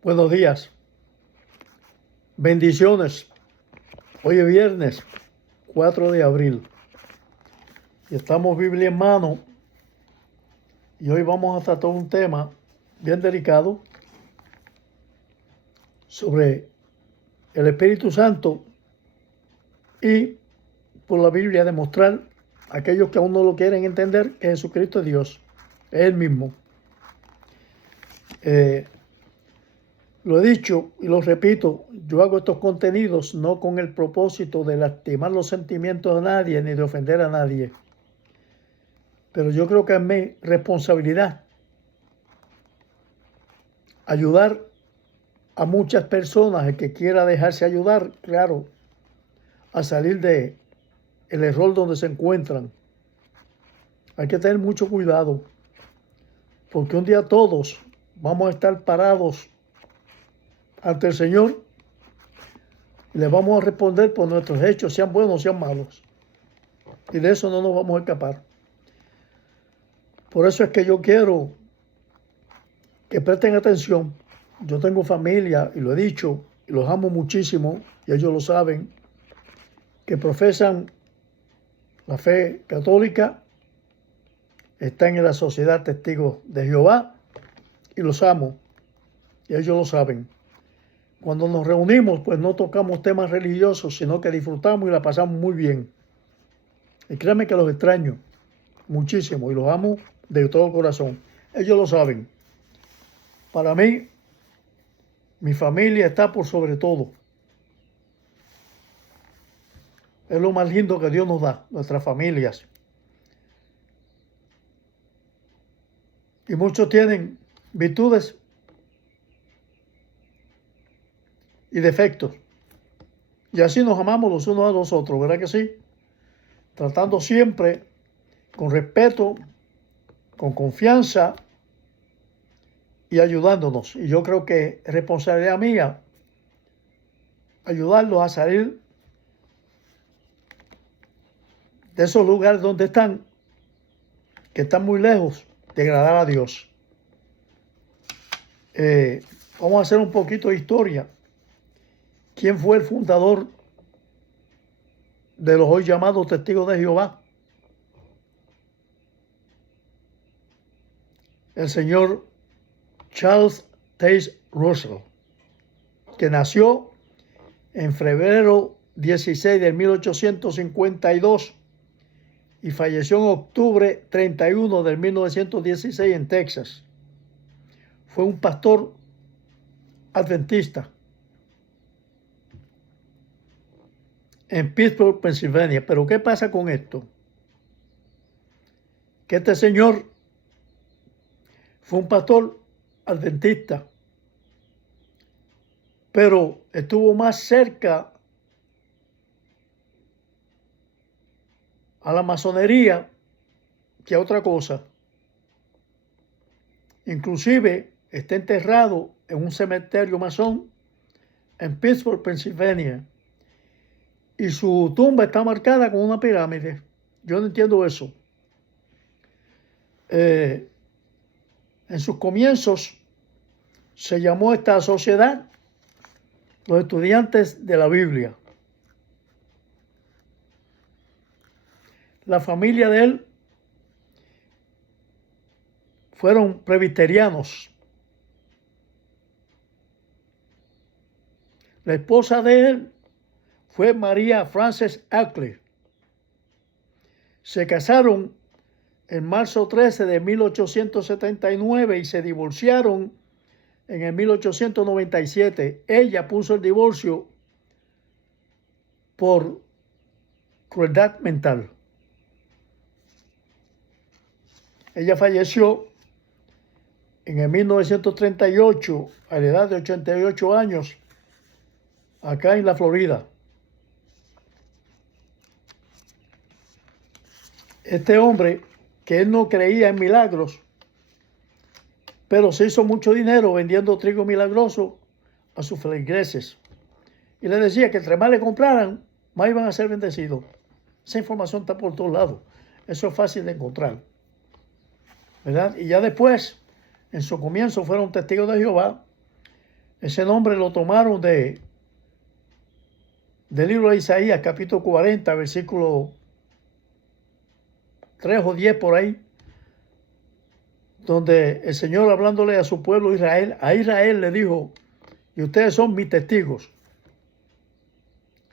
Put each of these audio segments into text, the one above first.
Buenos días, bendiciones. Hoy es viernes 4 de abril y estamos Biblia en mano y hoy vamos a tratar un tema bien delicado sobre el Espíritu Santo y por la Biblia demostrar a aquellos que aún no lo quieren entender que Jesucristo es Dios, es Él mismo. Lo he dicho y lo repito, yo hago estos contenidos no con el propósito de lastimar los sentimientos de nadie ni de ofender a nadie. Pero yo creo que es mi responsabilidad ayudar a muchas personas, el que quiera dejarse ayudar, claro, a salir de el error donde se encuentran. Hay que tener mucho cuidado, porque un día todos vamos a estar parados ante el Señor y le vamos a responder por nuestros hechos, sean buenos o sean malos. Y de eso no nos vamos a escapar. Por eso es que yo quiero que presten atención. Yo tengo familia, y lo he dicho, y los amo muchísimo, y ellos lo saben, que profesan la fe católica, están en la Sociedad Testigos de Jehová, y los amo, y ellos lo saben. Cuando nos reunimos, pues no tocamos temas religiosos, sino que disfrutamos y la pasamos muy bien. Y créanme que los extraño muchísimo, y los amo de todo corazón. Ellos lo saben. Para mí, mi familia está por sobre todo. Es lo más lindo que Dios nos da, nuestras familias. Y muchos tienen virtudes y defectos. Y así nos amamos los unos a los otros, ¿verdad que sí? Tratando siempre con respeto, con confianza y ayudándonos. Y yo creo que es responsabilidad mía ayudarlos a salir de esos lugares donde están, que están muy lejos de agradar a Dios. Vamos a hacer un poquito de historia. ¿Quién fue el fundador de los hoy llamados Testigos de Jehová? El señor Charles Taze Russell, que nació en febrero 16 de 1852 y falleció en octubre 31 de 1916 en Texas. Fue un pastor adventista en Pittsburgh, Pensilvania. Pero ¿qué pasa con esto? Que este señor fue un pastor adventista, pero estuvo más cerca a la masonería que a otra cosa. Inclusive está enterrado en un cementerio masón en Pittsburgh, Pensilvania. Y su tumba está marcada con una pirámide. Yo no entiendo eso. En sus comienzos se llamó esta sociedad los estudiantes de la Biblia. La familia de él fueron presbiterianos. La esposa de él fue María Frances Ackley. Se casaron en marzo 13 de 1879 y se divorciaron en el 1897. Ella puso el divorcio por crueldad mental. Ella falleció en el 1938 a la edad de 88 años acá en la Florida. Este hombre, que él no creía en milagros, pero se hizo mucho dinero vendiendo trigo milagroso a sus feligreses. Y le decía que entre más le compraran, más iban a ser bendecidos. Esa información está por todos lados. Eso es fácil de encontrar, ¿verdad? Y ya después, en su comienzo, fueron testigos de Jehová, Ese nombre lo tomaron del libro de Isaías, capítulo 40, versículo 3 o 10 por ahí, donde el Señor, hablándole a su pueblo Israel, a Israel le dijo: y ustedes son mis testigos.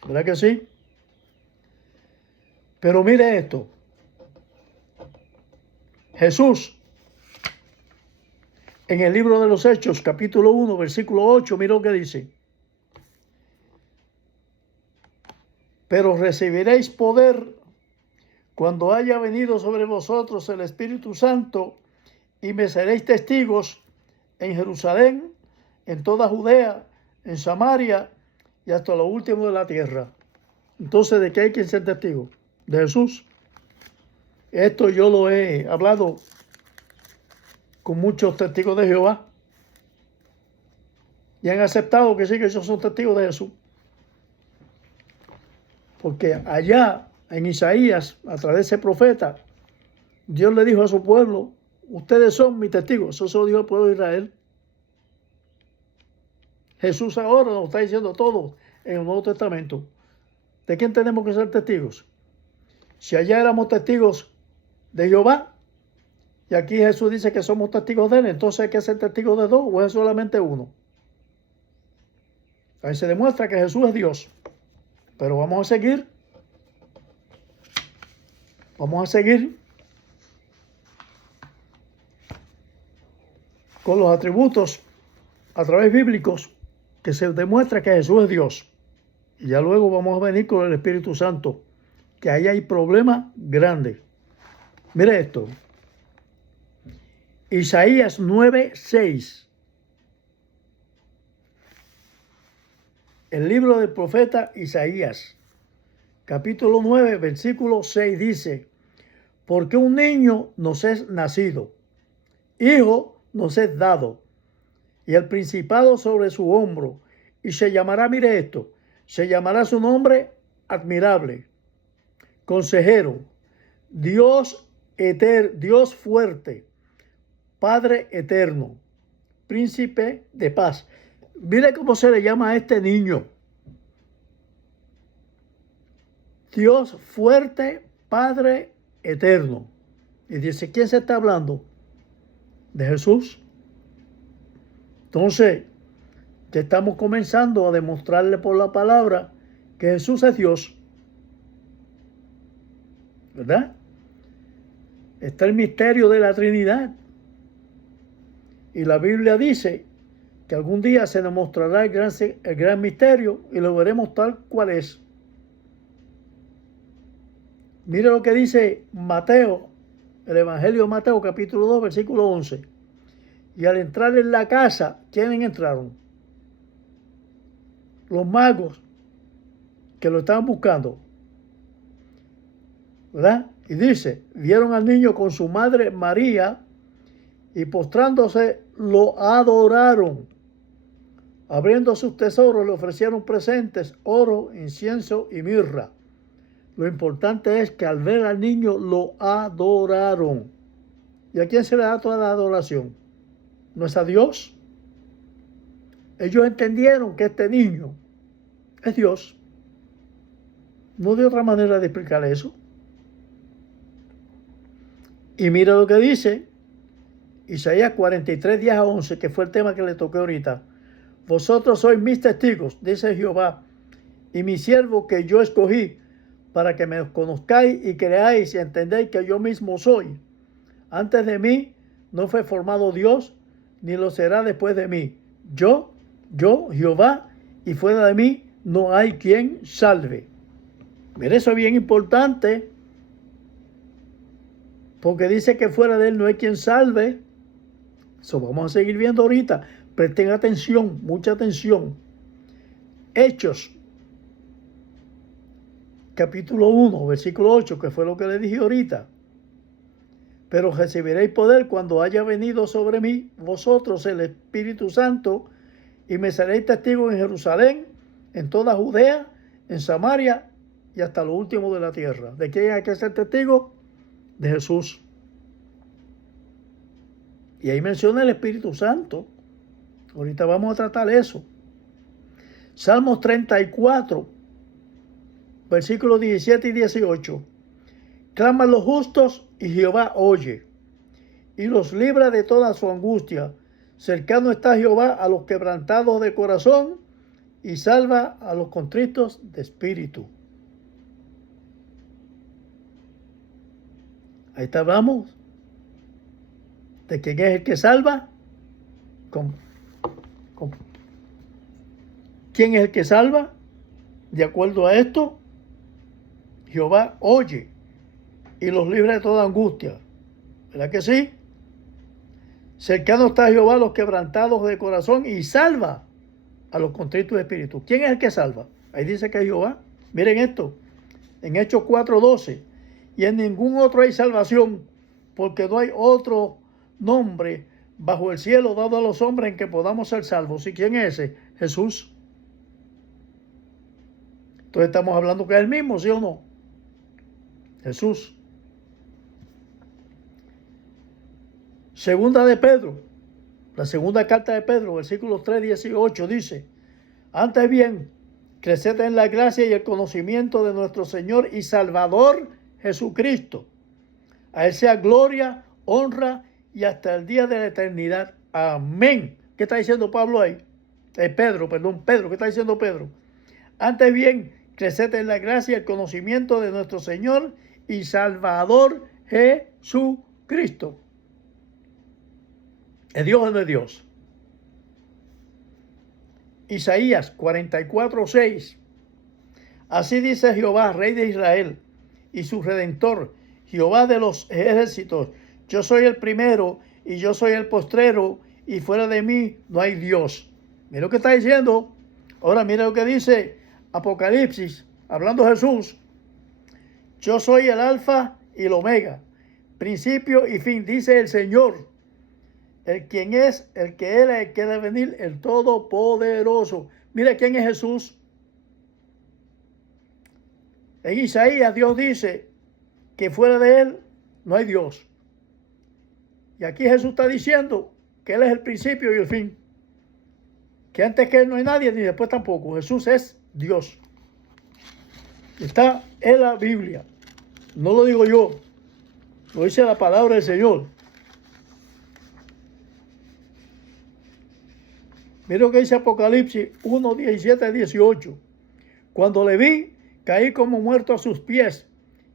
¿Verdad que sí? Pero mire esto. Jesús, en el libro de los Hechos, capítulo 1, versículo 8, mira lo que dice: pero recibiréis poder cuando haya venido sobre vosotros el Espíritu Santo, y me seréis testigos en Jerusalén, en toda Judea, en Samaria y hasta lo último de la tierra. Entonces, ¿de qué hay que ser testigo? De Jesús. Esto yo lo he hablado con muchos testigos de Jehová y han aceptado que sí, que ellos son testigos de Jesús. Porque allá en Isaías, a través de ese profeta, Dios le dijo a su pueblo: ustedes son mis testigos. Eso se lo dijo al pueblo de Israel. Jesús ahora nos está diciendo todo en el Nuevo Testamento. ¿De quién tenemos que ser testigos? Si allá éramos testigos de Jehová, y aquí Jesús dice que somos testigos de él, entonces hay que ser testigos de dos, o es solamente uno. Ahí se demuestra que Jesús es Dios. Pero vamos a seguir. Vamos a seguir con los atributos a través bíblicos que se demuestra que Jesús es Dios. Y ya luego vamos a venir con el Espíritu Santo, que ahí hay problemas grandes. Mire esto. Isaías 9:6. El libro del profeta Isaías, capítulo 9, versículo 6 dice: porque un niño nos es nacido, hijo nos es dado, y el principado sobre su hombro, y se llamará, mire esto, se llamará su nombre admirable, consejero, Dios Dios fuerte, Padre eterno, príncipe de paz. Mire cómo se le llama a este niño: Dios fuerte, Padre eterno. Y dice, ¿quién se está hablando? De Jesús. Entonces, ya estamos comenzando a demostrarle por la palabra que Jesús es Dios. ¿Verdad? Está el misterio de la Trinidad. Y la Biblia dice que algún día se nos mostrará el gran misterio y lo veremos tal cual es. Mire lo que dice Mateo, el Evangelio de Mateo, capítulo 2, versículo 11. Y al entrar en la casa, ¿quiénes entraron? Los magos que lo estaban buscando. ¿Verdad? Y dice, vieron al niño con su madre María y postrándose lo adoraron. Abriendo sus tesoros le ofrecieron presentes, oro, incienso y mirra. Lo importante es que al ver al niño lo adoraron. ¿Y a quién se le da toda la adoración? ¿No es a Dios? Ellos entendieron que este niño es Dios. No hay otra manera de explicar eso. Y mira lo que dice Isaías 43, 10 a 11, que fue el tema que le toqué ahorita. Vosotros sois mis testigos, dice Jehová, y mi siervo que yo escogí, para que me conozcáis y creáis y entendéis que yo mismo soy. Antes de mí no fue formado Dios, ni lo será después de mí. Yo, Jehová, y fuera de mí no hay quien salve. Mire, eso es bien importante, porque dice que fuera de él no hay quien salve. Eso vamos a seguir viendo ahorita. Presten atención, mucha atención. Hechos, capítulo 1, versículo 8, que fue lo que le dije ahorita. Pero recibiréis poder cuando haya venido sobre mí vosotros el Espíritu Santo, y me seréis testigos en Jerusalén, en toda Judea, en Samaria y hasta lo último de la tierra. ¿De quién hay que ser testigo? De Jesús. Y ahí menciona el Espíritu Santo. Ahorita vamos a tratar eso. Salmos 34, versículos 17 y 18. Claman los justos y Jehová oye y los libra de toda su angustia. Cercano está Jehová a los quebrantados de corazón y salva a los contritos de espíritu. Ahí está, hablamos de quién es el que salva. ¿Quién es el que salva? De acuerdo a esto, Jehová oye y los libra de toda angustia. ¿Verdad que sí? Cercano está Jehová a los quebrantados de corazón y salva a los contritos de espíritu. ¿Quién es el que salva? Ahí dice que es Jehová. Miren esto, en Hechos 4:12. Y en ningún otro hay salvación, porque no hay otro nombre bajo el cielo dado a los hombres en que podamos ser salvos. ¿Y quién es ese? Jesús. Entonces estamos hablando que es el mismo, ¿sí o no? Jesús. Segunda de Pedro, la segunda carta de Pedro, versículos 3, 18, dice: antes bien, creced en la gracia y el conocimiento de nuestro Señor y Salvador Jesucristo. A Él sea gloria, honra y hasta el día de la eternidad. Amén. ¿Qué está diciendo Pablo ahí? Pedro, ¿qué está diciendo Pedro? Antes bien, creced en la gracia y el conocimiento de nuestro Señor y Salvador Jesucristo. ¿Es Dios o no es Dios? Isaías 44:6. Así dice Jehová, Rey de Israel, y su Redentor, Jehová de los ejércitos: yo soy el primero y yo soy el postrero, y fuera de mí no hay Dios. Mira lo que está diciendo. Ahora mira lo que dice Apocalipsis, hablando Jesús: yo soy el alfa y el omega, principio y fin, dice el Señor, el quien es, el que era, el que debe venir, el Todopoderoso. Mira quién es Jesús. En Isaías Dios dice que fuera de Él no hay Dios. Y aquí Jesús está diciendo que Él es el principio y el fin. Que antes que Él no hay nadie, ni después tampoco. Jesús es Dios. Está en la Biblia. No lo digo yo. Lo dice la palabra del Señor. Mira lo que dice Apocalipsis 1, 17, 18. Cuando le vi, caí como muerto a sus pies,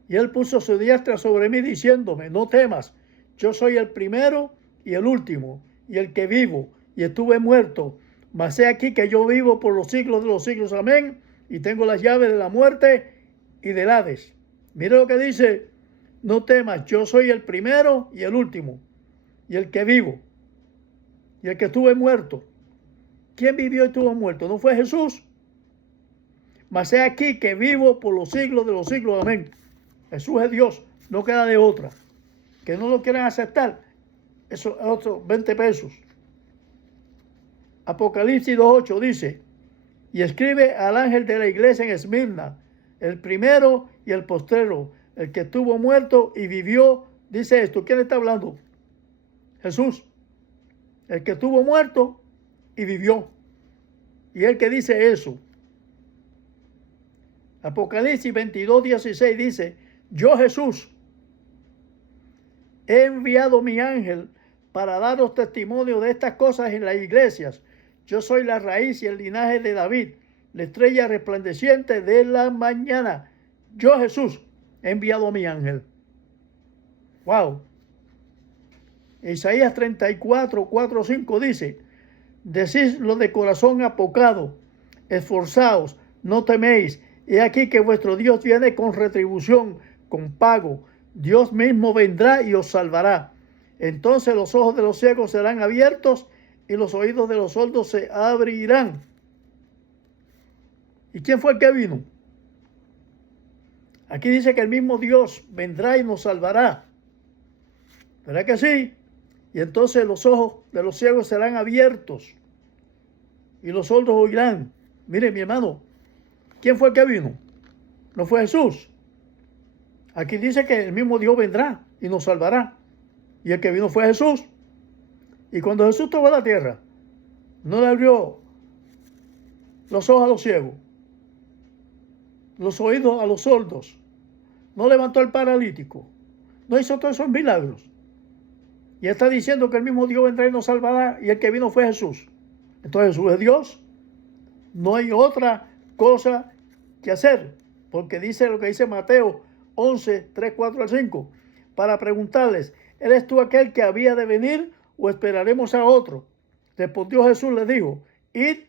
y él puso su diestra sobre mí, diciéndome: no temas, yo soy el primero y el último, y el que vivo, y estuve muerto, mas he aquí que yo vivo por los siglos de los siglos. Amén. Y tengo las llaves de la muerte y del Hades. Mira lo que dice: no temas, yo soy el primero y el último, y el que vivo, y el que estuve muerto. ¿Quién vivió y estuvo muerto? ¿No fue Jesús? Mas he aquí que vivo por los siglos de los siglos. Amén. Jesús es Dios, no queda de otra. Que no lo quieran aceptar, eso es otros 20 pesos. Apocalipsis 2:8 dice: y escribe al ángel de la iglesia en Esmirna, el primero y el postrero, el que estuvo muerto y vivió. Dice esto. ¿Quién está hablando? Jesús. El que estuvo muerto y vivió. Y el que dice eso. Apocalipsis 22:16 dice: yo, Jesús, he enviado mi ángel para daros testimonio de estas cosas en las iglesias. Yo soy la raíz y el linaje de David, la estrella resplandeciente de la mañana. Yo, Jesús, he enviado a mi ángel. Wow. Isaías 34, 4, 5 dice: decidlo de corazón apocado, esforzaos, no teméis. He aquí que vuestro Dios viene con retribución, con pago. Dios mismo vendrá y os salvará. Entonces los ojos de los ciegos serán abiertos y los oídos de los sordos se abrirán. ¿Y quién fue el que vino? Aquí dice que el mismo Dios vendrá y nos salvará. ¿Verdad que sí? Y entonces los ojos de los ciegos serán abiertos y los sordos oirán. Mire, mi hermano, ¿quién fue el que vino? ¿No fue Jesús? Aquí dice que el mismo Dios vendrá y nos salvará. Y el que vino fue Jesús. Y cuando Jesús tocó la tierra, No le abrió los ojos a los ciegos, los oídos a los sordos. No levantó al paralítico. No hizo todos esos milagros. Y está diciendo que el mismo Dios vendrá y nos salvará. Y el que vino fue Jesús. Entonces Jesús es Dios. No hay otra cosa que hacer. Porque dice lo que dice Mateo 11, 3, 4 al 5. Para preguntarles, ¿eres tú aquel que había de venir o esperaremos a otro? Respondió Jesús, les dijo, id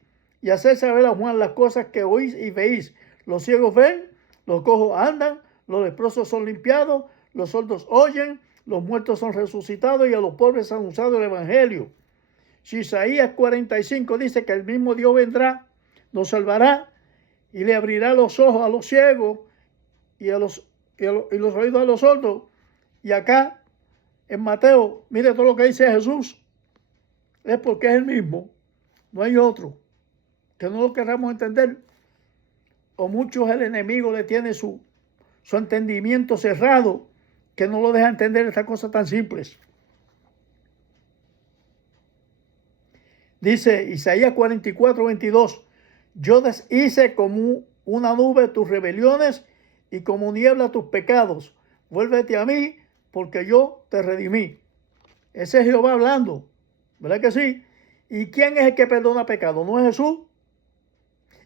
y haced saber a Juan las cosas que oís y veis. Los ciegos ven, los cojos andan, los leprosos son limpiados, los sordos oyen, los muertos son resucitados y a los pobres han anunciado el evangelio. Si Isaías 45 dice que el mismo Dios vendrá, nos salvará y le abrirá los ojos a los ciegos y los oídos a los sordos. Y acá en Mateo, mire todo lo que dice Jesús. Es porque es el mismo, no hay otro. Que no lo queramos entender. O muchos el enemigo le tiene su entendimiento cerrado, que no lo deja entender estas cosas tan simples. Dice Isaías 44, 22. Yo deshice como una nube tus rebeliones y como niebla tus pecados. Vuélvete a mí, porque yo te redimí. Ese es Jehová hablando, ¿verdad que sí? ¿Y quién es el que perdona pecado? ¿No es Jesús?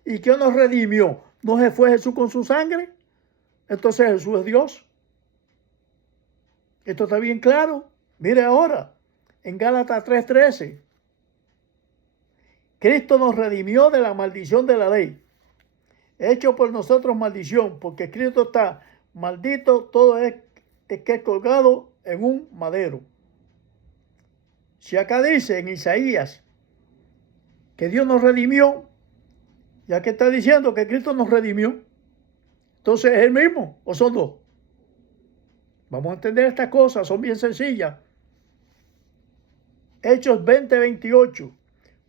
¿Y quién nos redimió? ¿No fue Jesús con su sangre? Entonces Jesús es Dios. Esto está bien claro. Mire ahora, en Gálatas 3:13. Cristo nos redimió de la maldición de la ley. Hecho por nosotros maldición, porque Cristo está maldito, todo es que es colgado en un madero. Si acá dice en Isaías que Dios nos redimió, ya que está diciendo que Cristo nos redimió, entonces es el mismo o son dos. Vamos a entender estas cosas, son bien sencillas. Hechos 20:28.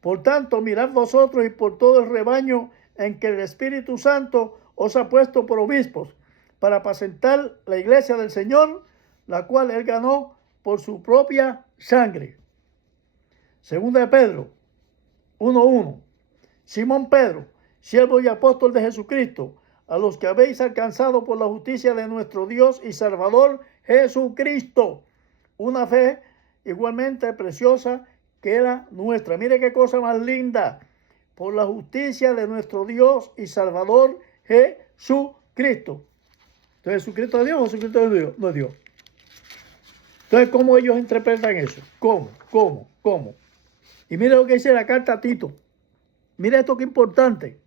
Por tanto, mirad vosotros y por todo el rebaño en que el Espíritu Santo os ha puesto por obispos, para apacentar la iglesia del Señor, la cual él ganó por su propia sangre. Segunda de Pedro 1:1. Simón Pedro, siervo y apóstol de Jesucristo, a los que habéis alcanzado por la justicia de nuestro Dios y Salvador Jesucristo, una fe igualmente preciosa que la nuestra. Mire qué cosa más linda. Por la justicia de nuestro Dios y Salvador Jesucristo. Entonces, ¿Jesucristo es Dios o Jesucristo es Dios? No es Dios. Entonces, ¿cómo ellos interpretan eso? ¿Cómo? Y mire lo que dice la carta a Tito. Mire esto que importante.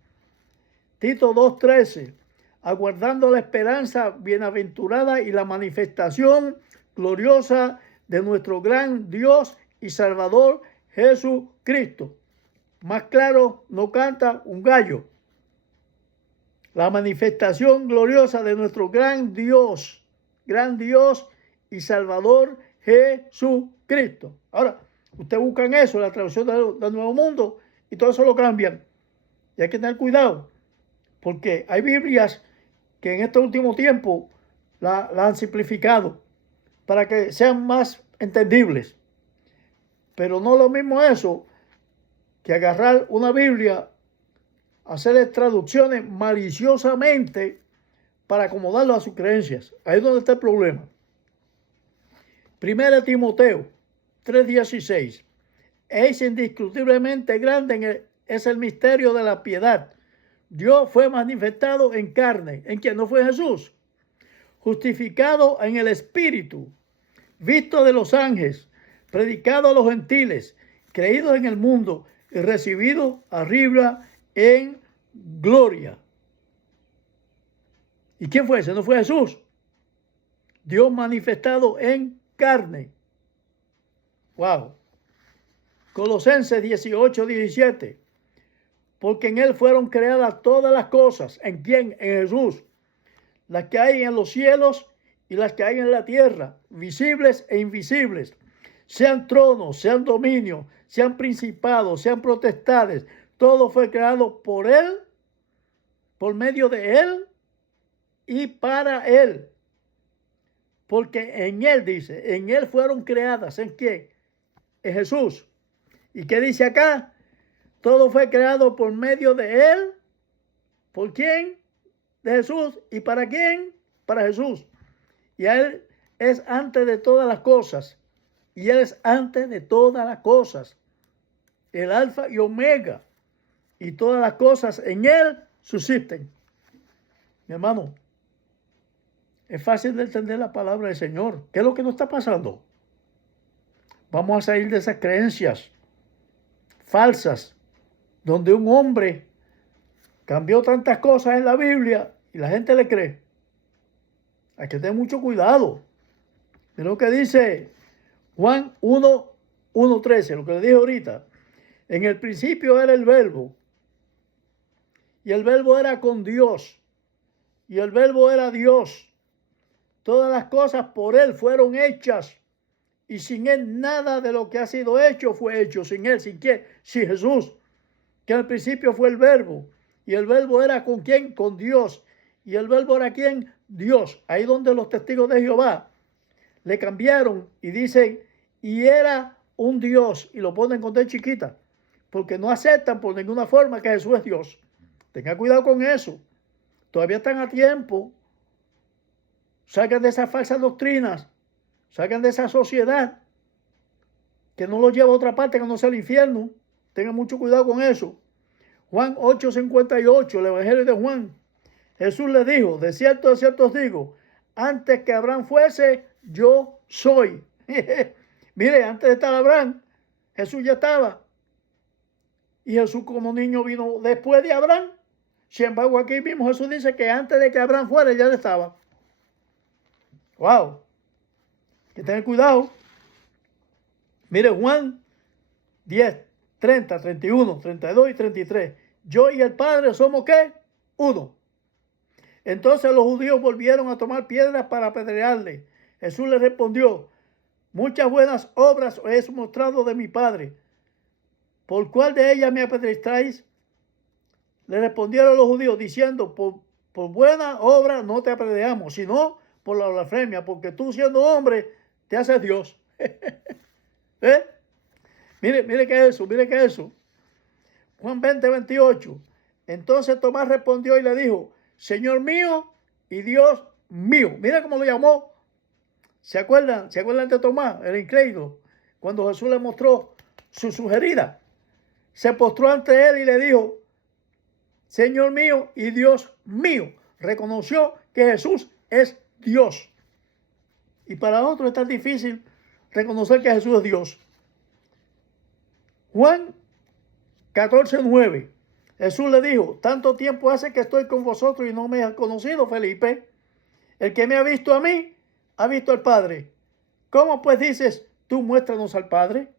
Tito 2:13. Aguardando la esperanza bienaventurada y la manifestación gloriosa de nuestro gran Dios y Salvador Jesucristo. Más claro no canta un gallo. La manifestación gloriosa de nuestro gran Dios y Salvador Jesucristo. Ahora, ustedes buscan eso, la traducción del Nuevo Mundo, y todo eso lo cambian. Y hay que tener cuidado, porque hay Biblias que en este último tiempo la han simplificado para que sean más entendibles. Pero no lo mismo eso que agarrar una Biblia, hacer traducciones maliciosamente para acomodarlo a sus creencias. Ahí es donde está el problema. 1 Timoteo 3:16. Es indiscutiblemente grande es el misterio de la piedad. Dios fue manifestado en carne. ¿En quién? No fue Jesús. Justificado en el Espíritu, visto de los ángeles, predicado a los gentiles, creído en el mundo y recibido arriba en gloria. ¿Y quién fue ese? No fue Jesús. Dios manifestado en carne. Wow. Colosenses 18:17. Porque en él fueron creadas todas las cosas. ¿En quién? En Jesús. Las que hay en los cielos y las que hay en la tierra, visibles e invisibles. Sean tronos, sean dominios, sean principados, sean potestades. Todo fue creado por él, por medio de él y para él. Porque en él, dice, en él fueron creadas. ¿En quién? En Jesús. ¿Y qué dice acá? Todo fue creado por medio de Él. ¿Por quién? De Jesús. ¿Y para quién? Para Jesús. Y a Él es antes de todas las cosas. Y Él es antes de todas las cosas. El alfa y omega. Y todas las cosas en Él subsisten. Mi hermano, es fácil de entender la palabra del Señor. ¿Qué es lo que nos está pasando? Vamos a salir de esas creencias falsas, donde un hombre cambió tantas cosas en la Biblia y la gente le cree. Hay que tener mucho cuidado. De lo que dice Juan 1:13, lo que le dije ahorita. En el principio era el Verbo, y el Verbo era con Dios, y el Verbo era Dios. Todas las cosas por Él fueron hechas, y sin Él nada de lo que ha sido hecho fue hecho. Sin Él, ¿sin quién? Sin Jesús, que al principio fue el Verbo, y el Verbo era ¿con quién? Con Dios, y el Verbo era ¿quién? Dios. Ahí donde los testigos de Jehová le cambiaron y dicen, y era un Dios, y lo ponen con D chiquita, porque no aceptan por ninguna forma que Jesús es Dios. Tenga cuidado con eso. Todavía están a tiempo. Salgan de esas falsas doctrinas. Salgan de esa sociedad que no los lleva a otra parte que no sea el infierno. Tengan mucho cuidado con eso. Juan 8:58, el Evangelio de Juan. Jesús le dijo, de cierto os digo, antes que Abraham fuese, yo soy. Mire, antes de estar Abraham, Jesús ya estaba. Y Jesús como niño vino después de Abraham. Sin embargo, aquí mismo Jesús dice que antes de que Abraham fuera, ya estaba. ¡Wow! Hay que tener cuidado. Mire, Juan 10, 30, 31, 32 y 33. Yo y el Padre somos, ¿qué? Uno. Entonces los judíos volvieron a tomar piedras para apedrearle. Jesús les respondió, muchas buenas obras os he mostrado de mi Padre. ¿Por cuál de ellas me apedreáis? Le respondieron los judíos diciendo, por buena obra no te apedreamos, sino por la blasfemia, porque tú siendo hombre te haces Dios. ¿Eh? Mire que eso, mire que eso. Juan 20:28. Entonces Tomás respondió y le dijo, Señor mío y Dios mío. Mira cómo lo llamó. ¿Se acuerdan? ¿Se acuerdan de Tomás, el incrédulo? Cuando Jesús le mostró su sugerida. Se postró ante él y le dijo, Señor mío y Dios mío. Reconoció que Jesús es Dios. Y para otros es tan difícil reconocer que Jesús es Dios. Juan 14:9. Jesús le dijo, tanto tiempo hace que estoy con vosotros y no me has conocido, Felipe. El que me ha visto a mí, ha visto al Padre. ¿Cómo pues dices, tú muéstranos al Padre?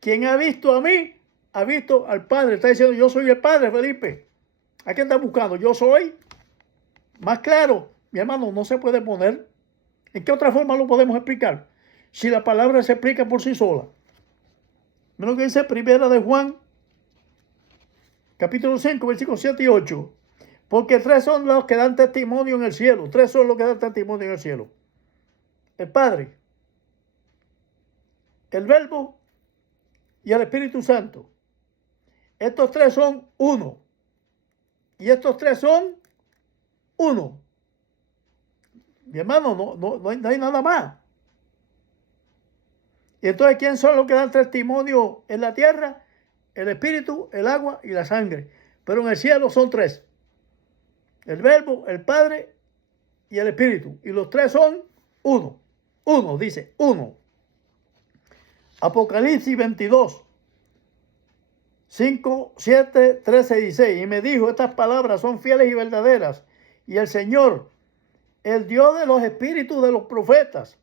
Quien ha visto a mí, ha visto al Padre. Está diciendo, yo soy el Padre, Felipe. ¿A quién está buscando? Yo soy. Más claro, mi hermano, no se puede poner. ¿En qué otra forma lo podemos explicar? Si la palabra se explica por sí sola. Mira lo que dice Primera de Juan, capítulo 5, versículos 7 y 8. Porque tres son los que dan testimonio en el cielo. Tres son los que dan testimonio en el cielo. El Padre, el Verbo y el Espíritu Santo. Estos tres son uno. Y estos tres son uno. Mi hermano, no hay nada más. Y entonces, ¿quién son los que dan testimonio en la tierra? El Espíritu, el agua y la sangre. Pero en el cielo son tres. El Verbo, el Padre y el Espíritu. Y los tres son uno. Uno, dice, uno. Apocalipsis 22. 5, 7, 13 y 16. Y me dijo, estas palabras son fieles y verdaderas. Y el Señor, el Dios de los espíritus de los profetas,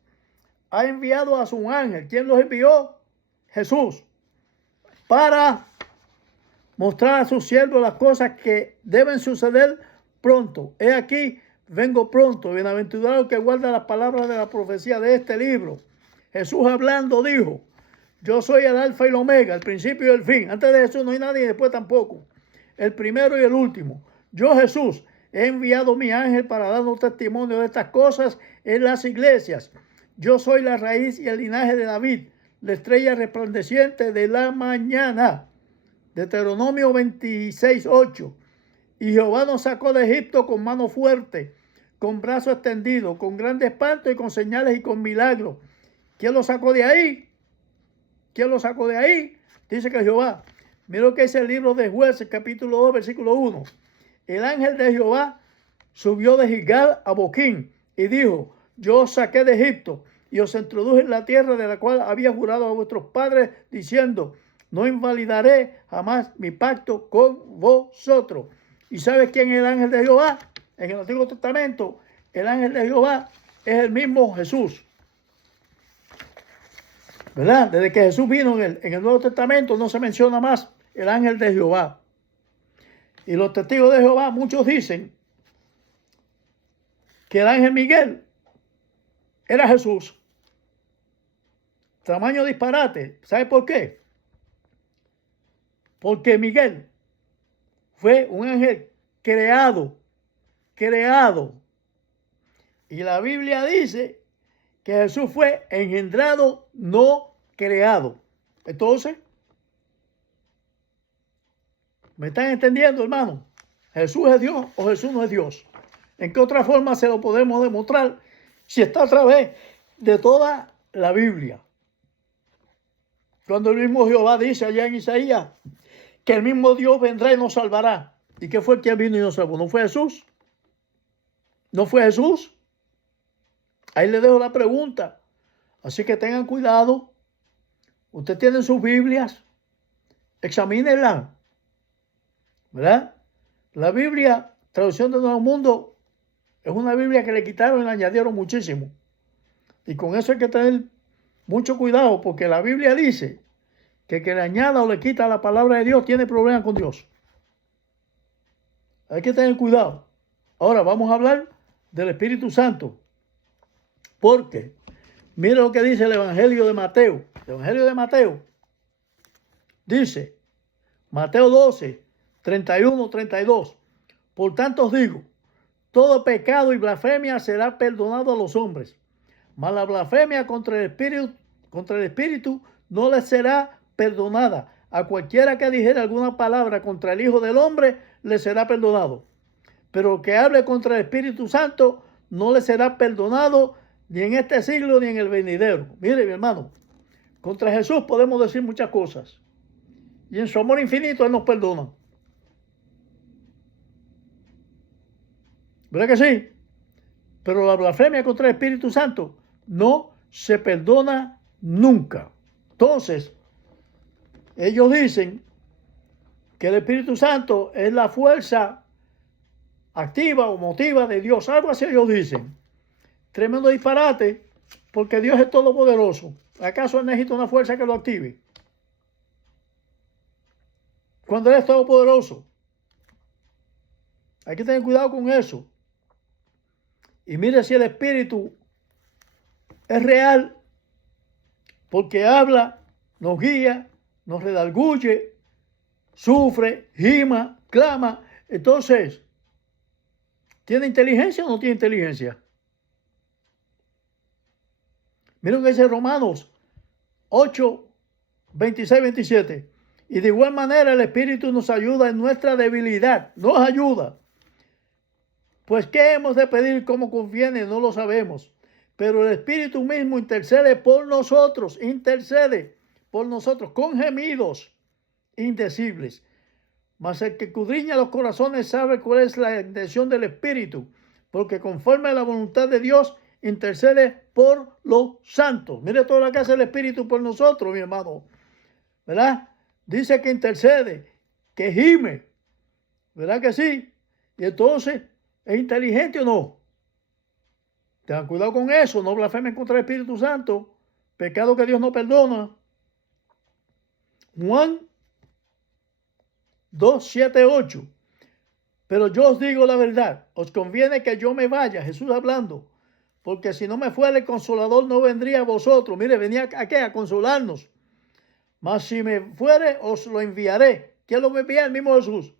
ha enviado a su ángel. ¿Quién los envió? Jesús. Para mostrar a sus siervos las cosas que deben suceder pronto. He aquí, vengo pronto. Bienaventurado el que guarda las palabras de la profecía de este libro. Jesús hablando dijo, yo soy el alfa y el omega, el principio y el fin. Antes de eso no hay nadie y después tampoco. El primero y el último. Yo, Jesús, he enviado mi ángel para darnos testimonio de estas cosas en las iglesias. Yo soy la raíz y el linaje de David, la estrella resplandeciente de la mañana. Deuteronomio 26:8. Y Jehová nos sacó de Egipto con mano fuerte, con brazo extendido, con grandes espantos y con señales y con milagros. ¿Quién lo sacó de ahí? ¿Quién lo sacó de ahí? Dice que Jehová. Mira lo que dice el libro de Jueces, capítulo 2, versículo 1. El ángel de Jehová subió de Gilgal a Boquín y dijo: yo os saqué de Egipto y os introduje en la tierra de la cual había jurado a vuestros padres, diciendo: no invalidaré jamás mi pacto con vosotros. ¿Y sabes quién es el ángel de Jehová? En el Antiguo Testamento, el ángel de Jehová es el mismo Jesús. ¿Verdad? Desde que Jesús vino en el Nuevo Testamento no se menciona más el ángel de Jehová. Y los testigos de Jehová, muchos dicen que el ángel Miguel era Jesús. Tamaño disparate. ¿Sabe por qué? Porque Miguel fue un ángel creado. Y la Biblia dice que Jesús fue engendrado, no creado. Entonces, ¿me están entendiendo, hermano? ¿Jesús es Dios o Jesús no es Dios? ¿En qué otra forma se lo podemos demostrar si está a través de toda la Biblia? Cuando el mismo Jehová dice allá en Isaías que el mismo Dios vendrá y nos salvará. ¿Y qué fue el que vino y nos salvó? ¿No fue Jesús? ¿No fue Jesús? Ahí le dejo la pregunta. Así que tengan cuidado. Usted tiene sus Biblias. Examínenla. ¿Verdad? La Biblia, traducción de Nuevo Mundo, es una Biblia que le quitaron y le añadieron muchísimo. Y con eso hay que tener mucho cuidado, porque la Biblia dice que el que le añada o le quita la palabra de Dios tiene problemas con Dios. Hay que tener cuidado. Ahora vamos a hablar del Espíritu Santo. Porque, mire lo que dice el Evangelio de Mateo. El Evangelio de Mateo dice, Mateo 12, 31, 32. Por tanto os digo, todo pecado y blasfemia será perdonado a los hombres, mas la blasfemia contra el Espíritu no les será perdonada. A cualquiera que dijere alguna palabra contra el Hijo del Hombre, le será perdonado. Pero el que hable contra el Espíritu Santo, no le será perdonado ni en este siglo ni en el venidero. Mire, mi hermano, contra Jesús podemos decir muchas cosas. Y en su amor infinito Él nos perdona. ¿Verdad que sí? Pero la blasfemia contra el Espíritu Santo no se perdona nunca. Entonces, ellos dicen que el Espíritu Santo es la fuerza activa o motiva de Dios. Algo así ellos dicen. Tremendo disparate, porque Dios es todopoderoso. ¿Acaso Él necesita una fuerza que lo active? Cuando Él es todopoderoso. Hay que tener cuidado con eso. Y mire si el Espíritu es real, porque habla, nos guía, nos redarguye, sufre, gima, clama. Entonces, ¿tiene inteligencia o no tiene inteligencia? Miren lo que dice Romanos 8, 26, 27. Y de igual manera el Espíritu nos ayuda en nuestra debilidad. Nos ayuda. Pues ¿qué hemos de pedir como conviene? No lo sabemos. Pero el Espíritu mismo intercede por nosotros con gemidos indecibles. Mas el que escudriña los corazones sabe cuál es la intención del Espíritu, porque conforme a la voluntad de Dios intercede por los santos. Mire todo lo que hace el Espíritu por nosotros, mi hermano. ¿Verdad? Dice que intercede, que gime. ¿Verdad que sí? Y entonces, ¿es inteligente o no? Tengan cuidado con eso, no blasfemen contra el Espíritu Santo. Pecado que Dios no perdona. Juan 2, 7, 8. Pero yo os digo la verdad, os conviene que yo me vaya, Jesús hablando, porque si no me fuera el Consolador no vendría a vosotros. Mire, venía aquí a consolarnos. Mas si me fuere, os lo enviaré. ¿Quién lo envía? El mismo Jesús.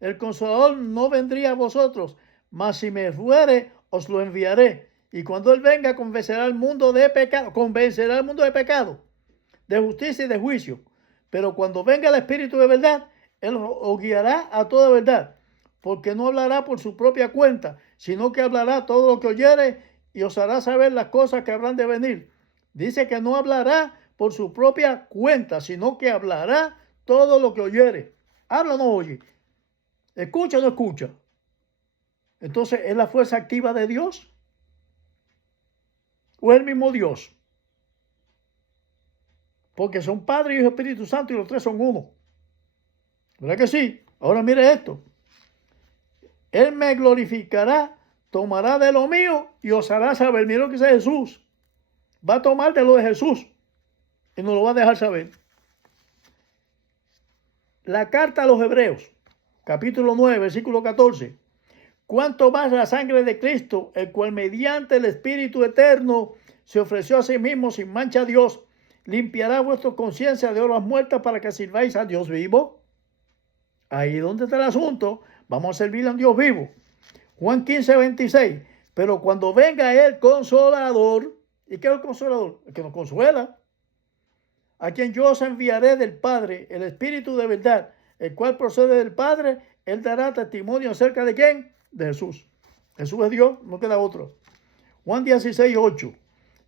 El Consolador no vendría a vosotros, mas si me fuere, os lo enviaré. Y cuando Él venga, convencerá al mundo de pecado, de justicia y de juicio. Pero cuando venga el Espíritu de verdad, Él os guiará a toda verdad, porque no hablará por su propia cuenta, sino que hablará todo lo que oyere y os hará saber las cosas que habrán de venir. Dice que no hablará por su propia cuenta, sino que hablará todo lo que oyere. ¿Habla o no oye? ¿Escucha o no escucha? Entonces, ¿es la fuerza activa de Dios? ¿O es el mismo Dios? Porque son Padre, Hijo y Espíritu Santo y los tres son uno. ¿Verdad que sí? Ahora mire esto. Él me glorificará, tomará de lo mío y os hará saber. Mira lo que dice Jesús. Va a tomar de lo de Jesús y nos lo va a dejar saber. La carta a los Hebreos, capítulo 9, versículo 14. Cuanto más la sangre de Cristo, el cual mediante el Espíritu eterno se ofreció a sí mismo sin mancha a Dios, limpiará vuestra conciencia de obras muertas para que sirváis a Dios vivo. Ahí donde está el asunto, vamos a servirle a un Dios vivo. Juan 15, 26. Pero cuando venga el Consolador, ¿y qué es el Consolador? El que nos consuela, a quien yo os enviaré del Padre, el Espíritu de verdad, el cual procede del Padre, Él dará testimonio acerca de ¿quién? De Jesús. Jesús es Dios, no queda otro. Juan 16, 8.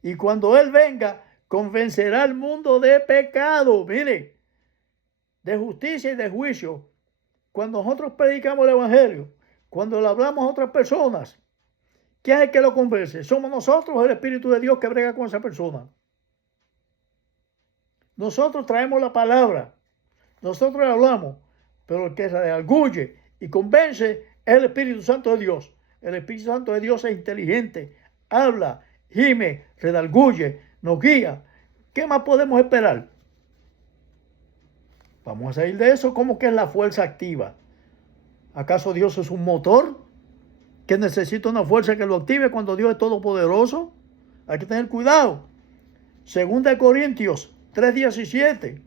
Y cuando Él venga, convencerá al mundo de pecado, mire, de justicia y de juicio. Cuando nosotros predicamos el Evangelio, cuando le hablamos a otras personas, ¿quién es el que lo convence? ¿Somos nosotros o el Espíritu de Dios que brega con esa persona? Nosotros traemos la palabra, nosotros le hablamos, pero el que se arguye y convence es el Espíritu Santo de Dios. El Espíritu Santo de Dios es inteligente, habla, gime, redarguye, nos guía. ¿Qué más podemos esperar? Vamos a salir de eso. ¿Cómo que es la fuerza activa? ¿Acaso Dios es un motor que necesita una fuerza que lo active cuando Dios es todopoderoso? Hay que tener cuidado. 2 Corintios 3:17.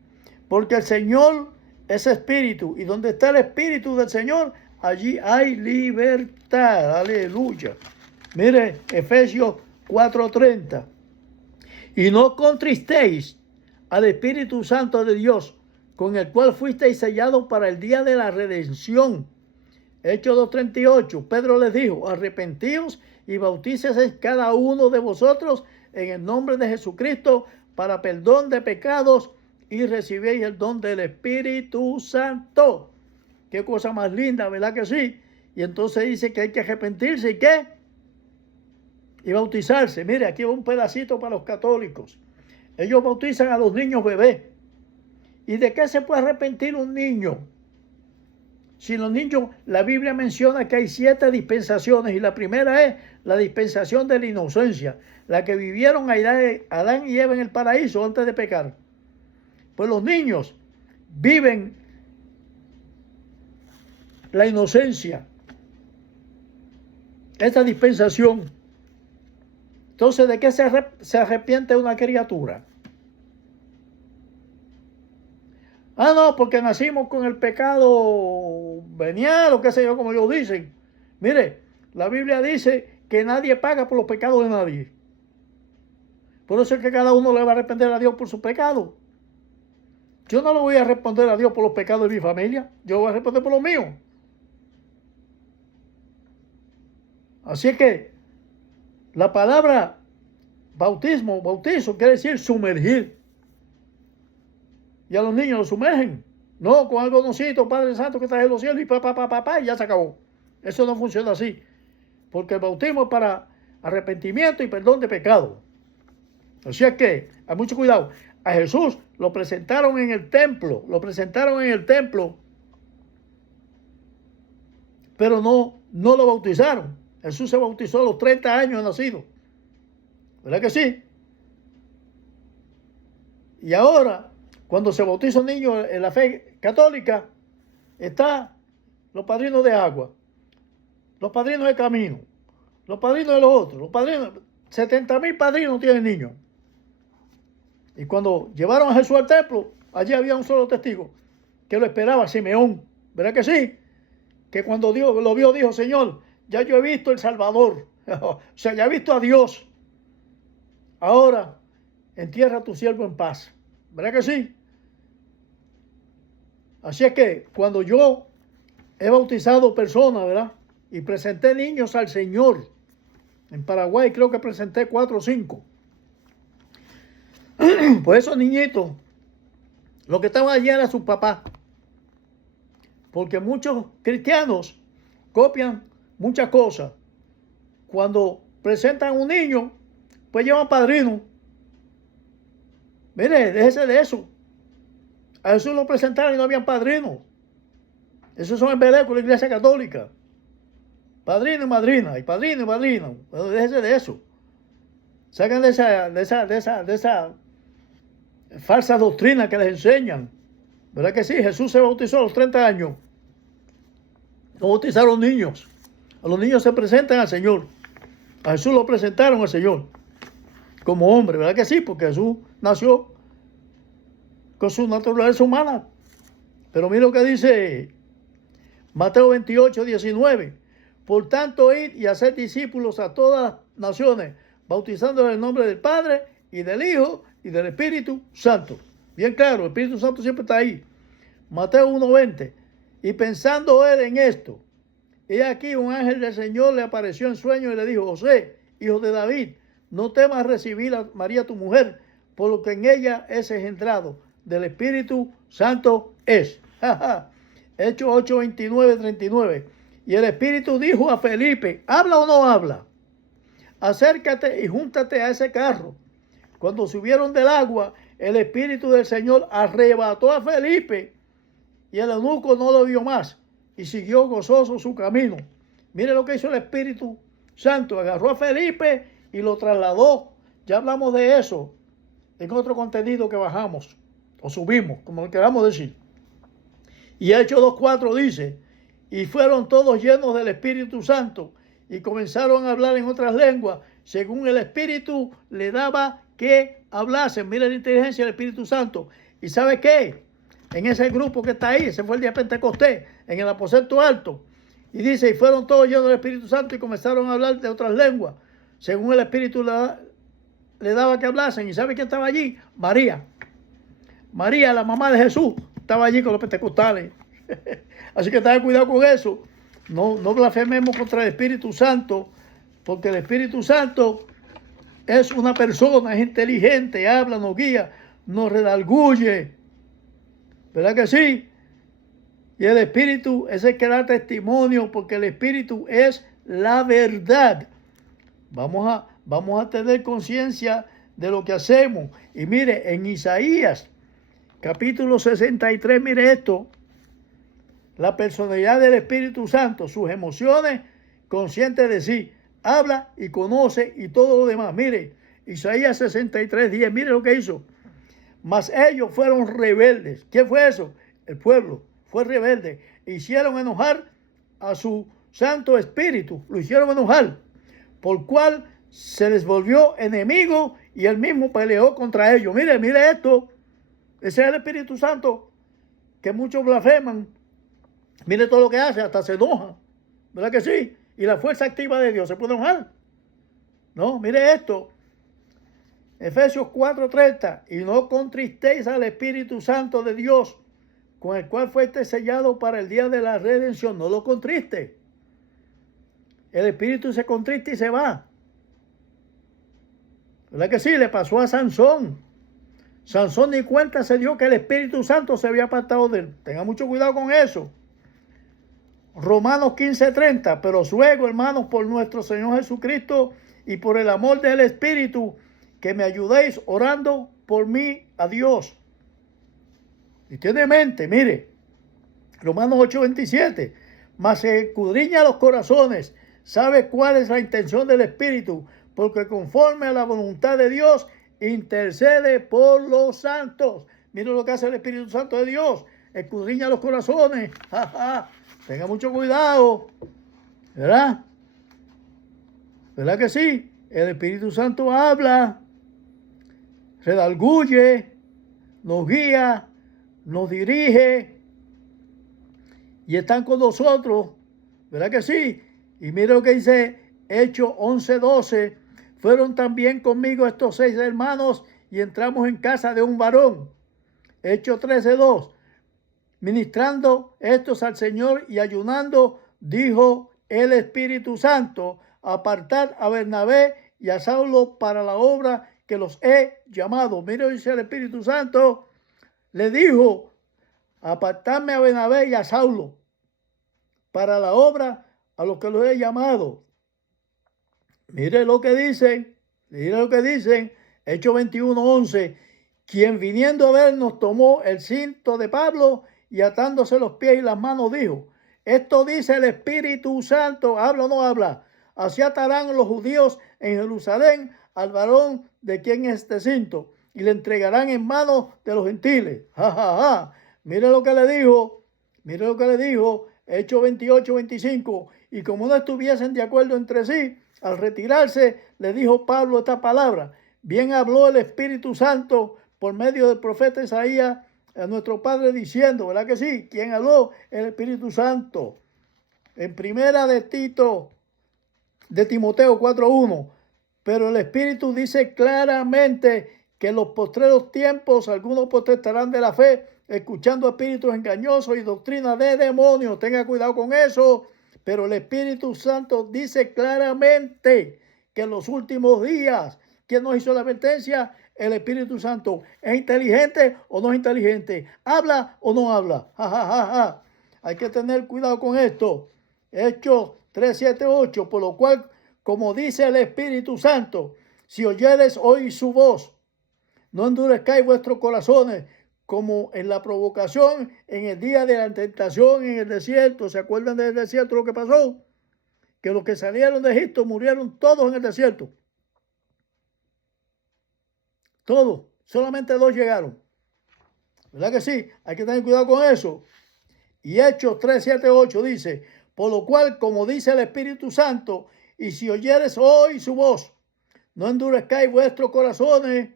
Porque el Señor es espíritu, y donde está el espíritu del Señor, allí hay libertad. Aleluya. Mire, Efesios 4:30. Y no contristéis al Espíritu Santo de Dios, con el cual fuisteis sellados para el día de la redención. Hechos 2:38. Pedro les dijo: arrepentíos y bautícese cada uno de vosotros en el nombre de Jesucristo para perdón de pecados y recibéis el don del Espíritu Santo. Qué cosa más linda, ¿verdad que sí? Y entonces dice que hay que arrepentirse, ¿y qué? Y bautizarse. Mire, aquí va un pedacito para los católicos. Ellos bautizan a los niños bebés. ¿Y de qué se puede arrepentir un niño? Si los niños, la Biblia menciona que hay 7 dispensaciones, y la primera es la dispensación de la inocencia, la que vivieron Adán y Eva en el paraíso antes de pecar. Pues los niños viven la inocencia, esta dispensación. Entonces, ¿de qué se arrepiente una criatura? Ah, no, porque nacimos con el pecado venial o qué sé yo, como ellos dicen. Mire, la Biblia dice que nadie paga por los pecados de nadie. Por eso es que cada uno le va a arrepender a Dios por su pecado. Yo no le voy a responder a Dios por los pecados de mi familia. Yo voy a responder por los míos. Así que la palabra bautizo, quiere decir sumergir. Y a los niños los sumergen. No, con algodoncito, Padre Santo que está en los cielos, y y ya se acabó. Eso no funciona así. Porque el bautismo es para arrepentimiento y perdón de pecado. Así es que, hay mucho cuidado. A Jesús lo presentaron en el templo. Pero no lo bautizaron. Jesús se bautizó a los 30 años de nacido. ¿Verdad que sí? Y ahora, cuando se bautiza un niño en la fe católica, están los padrinos de agua, los padrinos de camino, los padrinos de los otros, los padrinos, 70,000 padrinos tienen niños. Y cuando llevaron a Jesús al templo, allí había un solo testigo que lo esperaba, Simeón. ¿Verdad que sí? Que cuando Dios lo vio, dijo: Señor, ya yo he visto el Salvador. O sea, ya he visto a Dios. Ahora, entierra a tu siervo en paz. ¿Verdad que sí? Así es que cuando yo he bautizado personas, ¿verdad? Y presenté niños al Señor. En Paraguay creo que presenté 4 o 5. Pues esos niñitos, lo que estaban allí era su papá. Porque muchos cristianos copian muchas cosas. Cuando presentan un niño, pues llevan padrino. Mire, déjese de eso. A Jesús lo presentaron y no habían padrino. Esos son embeleos con la iglesia católica. Padrino y madrina, y padrino y madrina. Pero déjese de eso. Sacan de esa falsa doctrina que les enseñan. ¿Verdad que sí? Jesús se bautizó a los 30 años. No bautizaron niños. A los niños se presentan al Señor. A Jesús lo presentaron al Señor como hombre, ¿verdad que sí? Porque Jesús nació con su naturaleza humana. Pero mira lo que dice Mateo 28, 19. Por tanto, id y haced discípulos a todas las naciones, bautizándolos en el nombre del Padre y del Hijo y del Espíritu Santo. Bien claro, el Espíritu Santo siempre está ahí. Mateo 1:20. Y pensando él en esto, he aquí un ángel del Señor le apareció en sueño y le dijo: José, hijo de David, no temas recibir a María tu mujer, por lo que en ella es engendrado del Espíritu Santo es. Hechos 8, 29, 39. Y el Espíritu dijo a Felipe: ¿habla o no habla? Acércate y júntate a ese carro. Cuando subieron del agua, el Espíritu del Señor arrebató a Felipe y el eunuco no lo vio más y siguió gozoso su camino. Mire lo que hizo el Espíritu Santo. Agarró a Felipe y lo trasladó. Ya hablamos de eso en otro contenido que bajamos o subimos, como le queramos decir. Y Hechos 2:4 dice: y fueron todos llenos del Espíritu Santo y comenzaron a hablar en otras lenguas, según el Espíritu le daba que hablasen. Mira la inteligencia del Espíritu Santo. ¿Y sabe qué? En ese grupo que está ahí, ese fue el día de Pentecostés, en el aposento alto. Y dice: y fueron todos llenos del Espíritu Santo y comenzaron a hablar de otras lenguas, según el Espíritu le daba que hablasen. ¿Y sabe quién estaba allí? María. María, la mamá de Jesús, estaba allí con los pentecostales. Así que tengan cuidado con eso. No blasfememos contra el Espíritu Santo, porque el Espíritu Santo es una persona, es inteligente, habla, nos guía, nos redarguye. ¿Verdad que sí? Y el Espíritu es el que da testimonio, porque el Espíritu es la verdad. Vamos a tener conciencia de lo que hacemos. Y mire, en Isaías, capítulo 63, mire esto. La personalidad del Espíritu Santo, sus emociones, consciente de sí, habla y conoce y todo lo demás. Mire, Isaías 63, 10, mire lo que hizo. Mas ellos fueron rebeldes. ¿Quién fue eso? El pueblo fue rebelde. Hicieron enojar a su Santo Espíritu. Lo hicieron enojar. Por cual se les volvió enemigo y él mismo peleó contra ellos. Mire esto. Ese es el Espíritu Santo que muchos blasfeman. Mire todo lo que hace, hasta se enoja. ¿Verdad que sí? Y la fuerza activa de Dios se puede enojar. No, mire esto. Efesios 4:30. Y no contristéis al Espíritu Santo de Dios, con el cual fuiste sellado para el día de la redención. No lo contriste. El Espíritu se contrista y se va. ¿Verdad que sí? Le pasó a Sansón. Sansón ni cuenta se dio que el Espíritu Santo se había apartado de él. Tenga mucho cuidado con eso. Romanos 15:30. Pero os ruego, hermanos, por nuestro Señor Jesucristo y por el amor del Espíritu, que me ayudéis orando por mí a Dios. Y tiene en mente, mire, Romanos 8:27. Mas se escudriña los corazones, sabe cuál es la intención del Espíritu, porque conforme a la voluntad de Dios intercede por los santos. Mire lo que hace el Espíritu Santo de Dios. Escudriña los corazones. Tenga mucho cuidado. ¿Verdad? ¿Verdad que sí? El Espíritu Santo habla, redarguye, nos guía, nos dirige y están con nosotros. ¿Verdad que sí? Y mire lo que dice Hechos 11:12. Fueron también conmigo estos 6 hermanos y entramos en casa de un varón. Hechos 13:2. Ministrando estos al Señor y ayunando, dijo el Espíritu Santo, apartad a Bernabé y a Saulo para la obra que los he llamado. Mira, dice el Espíritu Santo, le dijo, apartadme a Bernabé y a Saulo para la obra a los que los he llamado. Mire lo que dicen, Hechos 21:11, quien viniendo a vernos tomó el cinto de Pablo y atándose los pies y las manos dijo, esto dice el Espíritu Santo, ¿habla o no habla? Así atarán los judíos en Jerusalén al varón de quien es este cinto y le entregarán en manos de los gentiles. Ja, ja, ja. Mire lo que le dijo, Hechos 28:25, y como no estuviesen de acuerdo entre sí, al retirarse le dijo Pablo esta palabra, bien habló el Espíritu Santo por medio del profeta Isaías a nuestro Padre diciendo, ¿verdad que sí? ¿Quién habló? El Espíritu Santo. En primera de Timoteo 4:1, pero el Espíritu dice claramente que en los postreros tiempos algunos protestarán de la fe, escuchando espíritus engañosos y doctrina de demonios. Tenga cuidado con eso. Pero el Espíritu Santo dice claramente que en los últimos días, ¿quién nos hizo la advertencia? El Espíritu Santo. ¿Es inteligente o no es inteligente? ¿Habla o no habla? Ja, ja, ja, ja. Hay que tener cuidado con esto. Hechos 3, 7, 8. Por lo cual, como dice el Espíritu Santo, si oyeres hoy su voz, no endurezcáis vuestros corazones, como en la provocación, en el día de la tentación en el desierto. ¿Se acuerdan del desierto lo que pasó? Que los que salieron de Egipto murieron todos en el desierto. Todos. Solamente 2 llegaron. ¿Verdad que sí? Hay que tener cuidado con eso. Y Hechos 3, 7, 8 dice, por lo cual, como dice el Espíritu Santo, y si oyeres hoy su voz, no endurezcáis vuestros corazones.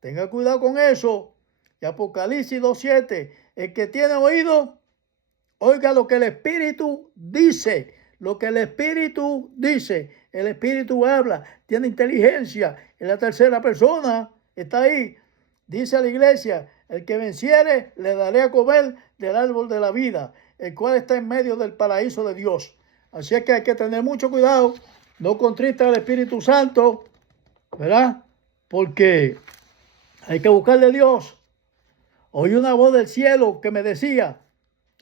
Tenga cuidado con eso. Y Apocalipsis 2:7, el que tiene oído, oiga lo que el Espíritu dice. Lo que el Espíritu dice. El Espíritu habla, tiene inteligencia. En la tercera persona está ahí. Dice a la iglesia, el que venciere, le daré a comer del árbol de la vida, el cual está en medio del paraíso de Dios. Así es que hay que tener mucho cuidado. No contrista al Espíritu Santo, ¿verdad? Porque hay que buscarle a Dios. Oí una voz del cielo que me decía,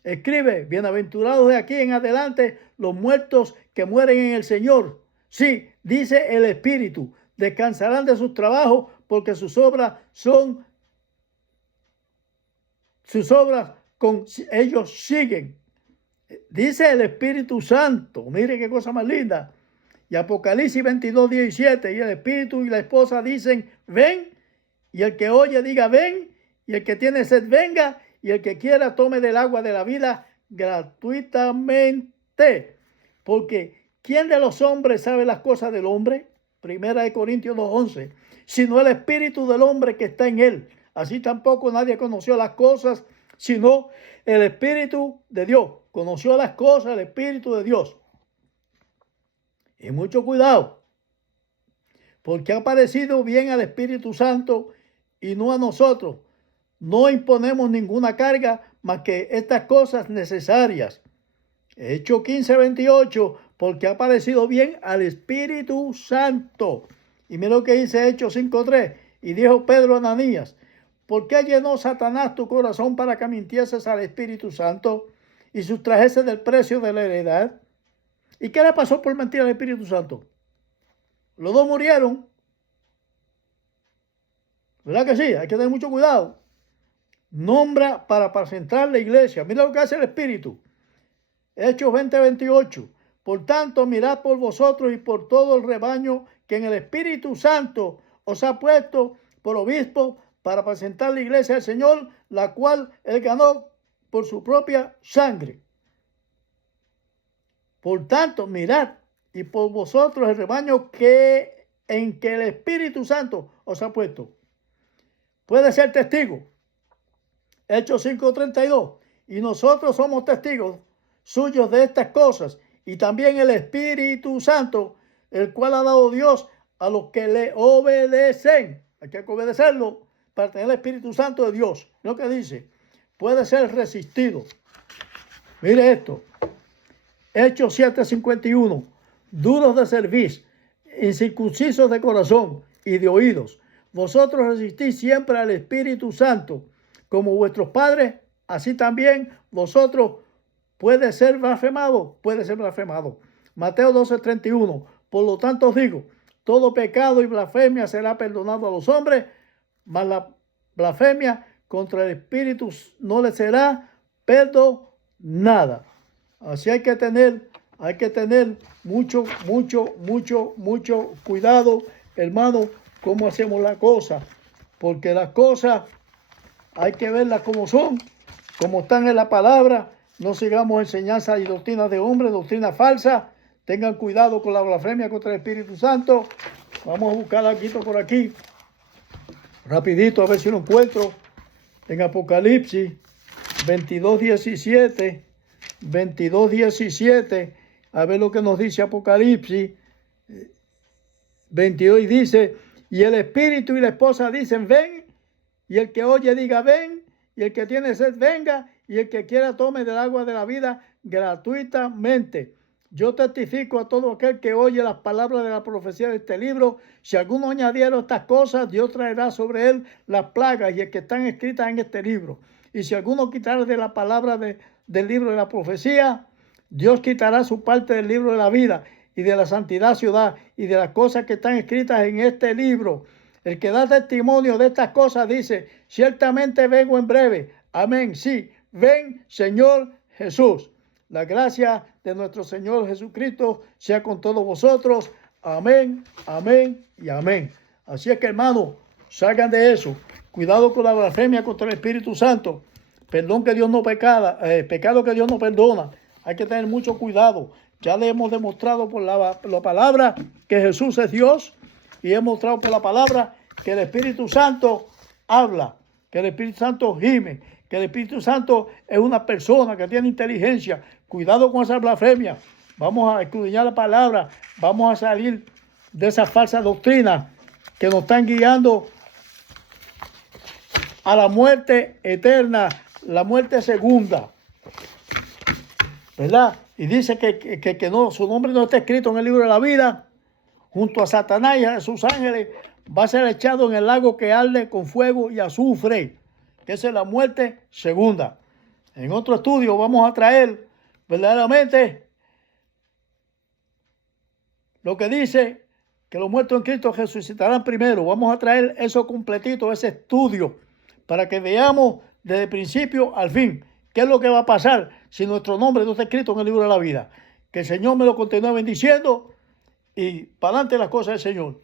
escribe, bienaventurados de aquí en adelante los muertos que mueren en el Señor. Sí, dice el Espíritu, descansarán de sus trabajos porque sus obras con ellos siguen. Dice el Espíritu Santo, mire qué cosa más linda. Y Apocalipsis 22:17, y el Espíritu y la esposa dicen, ven, y el que oye diga, ven, y el que tiene sed venga, y el que quiera tome del agua de la vida gratuitamente. Porque ¿quién de los hombres sabe las cosas del hombre? Primera de Corintios 2:11. Sino el espíritu del hombre que está en él. Así tampoco nadie conoció las cosas, sino el Espíritu de Dios. Conoció las cosas el Espíritu de Dios. Y mucho cuidado, porque ha parecido bien al Espíritu Santo y no a nosotros. No imponemos ninguna carga más que estas cosas necesarias. Hechos 15:28, porque ha parecido bien al Espíritu Santo. Y mira lo que dice Hechos 5:3. Y dijo Pedro a Ananías, ¿por qué llenó Satanás tu corazón para que mintieses al Espíritu Santo y sustrajeses del precio de la heredad? ¿Y qué le pasó por mentir al Espíritu Santo? Los 2 murieron. ¿Verdad que sí? Hay que tener mucho cuidado. Nombra para apacentar la iglesia. Mira lo que hace el Espíritu. Hechos 20:28. Por tanto, mirad por vosotros y por todo el rebaño que en el Espíritu Santo os ha puesto por obispo para apacentar la iglesia del Señor, la cual él ganó por su propia sangre. Por tanto, mirad y por vosotros el rebaño en que el Espíritu Santo os ha puesto. Puede ser testigo. Hechos 5:32. Y nosotros somos testigos suyos de estas cosas. Y también el Espíritu Santo, el cual ha dado Dios a los que le obedecen. Hay que obedecerlo para tener el Espíritu Santo de Dios. Lo que dice. puede ser resistido. Mire esto. Hechos 7:51. Duros de cerviz, incircuncisos de corazón y de oídos. Vosotros resistís siempre al Espíritu Santo, como vuestros padres, así también vosotros puede ser blasfemado. Mateo 12:31. Por lo tanto os digo, todo pecado y blasfemia será perdonado a los hombres, mas la blasfemia contra el Espíritu no le será perdonada. Así hay que tener mucho cuidado, hermano, cómo hacemos la cosa, porque las cosas hay que verlas como son, como están en la palabra. No sigamos enseñanzas y doctrinas de hombres, doctrinas falsas. Tengan cuidado con la blasfemia contra el Espíritu Santo. Vamos a buscar algo por aquí, rapidito, a ver si lo encuentro. En Apocalipsis 22:17, a ver lo que nos dice Apocalipsis 22, y dice: y el Espíritu y la esposa dicen, ven, y el que oye diga, ven, y el que tiene sed venga, y el que quiera tome del agua de la vida gratuitamente. Yo testifico a todo aquel que oye las palabras de la profecía de este libro, si alguno añadiera estas cosas, Dios traerá sobre él las plagas y el que están escritas en este libro. Y si alguno quitara de la palabra del libro de la profecía, Dios quitará su parte del libro de la vida y de la santidad ciudad y de las cosas que están escritas en este libro. El que da testimonio de estas cosas dice, ciertamente vengo en breve. Amén. Sí, ven, Señor Jesús. La gracia de nuestro Señor Jesucristo sea con todos vosotros. Amén, amén y amén. Así es que, hermanos, salgan de eso. Cuidado con la blasfemia contra el Espíritu Santo. Perdón que Dios no pecado que Dios no perdona. Hay que tener mucho cuidado. Ya le hemos demostrado por la palabra que Jesús es Dios, y hemos mostrado por la palabra que el Espíritu Santo habla, que el Espíritu Santo gime, que el Espíritu Santo es una persona que tiene inteligencia. Cuidado con esa blasfemia. Vamos a escudriñar la palabra. Vamos a salir de esas falsas doctrinas que nos están guiando a la muerte eterna, la muerte segunda, ¿verdad? Y dice que no, su nombre no está escrito en el libro de la vida. Junto a Satanás y a sus ángeles va a ser echado en el lago que arde con fuego y azufre, que esa es la muerte segunda. En otro estudio vamos a traer verdaderamente lo que dice que los muertos en Cristo resucitarán primero. Vamos a traer eso completito, ese estudio, para que veamos desde el principio al fin qué es lo que va a pasar si nuestro nombre no está escrito en el libro de la vida. Que el Señor me lo continúe bendiciendo y para adelante las cosas del Señor.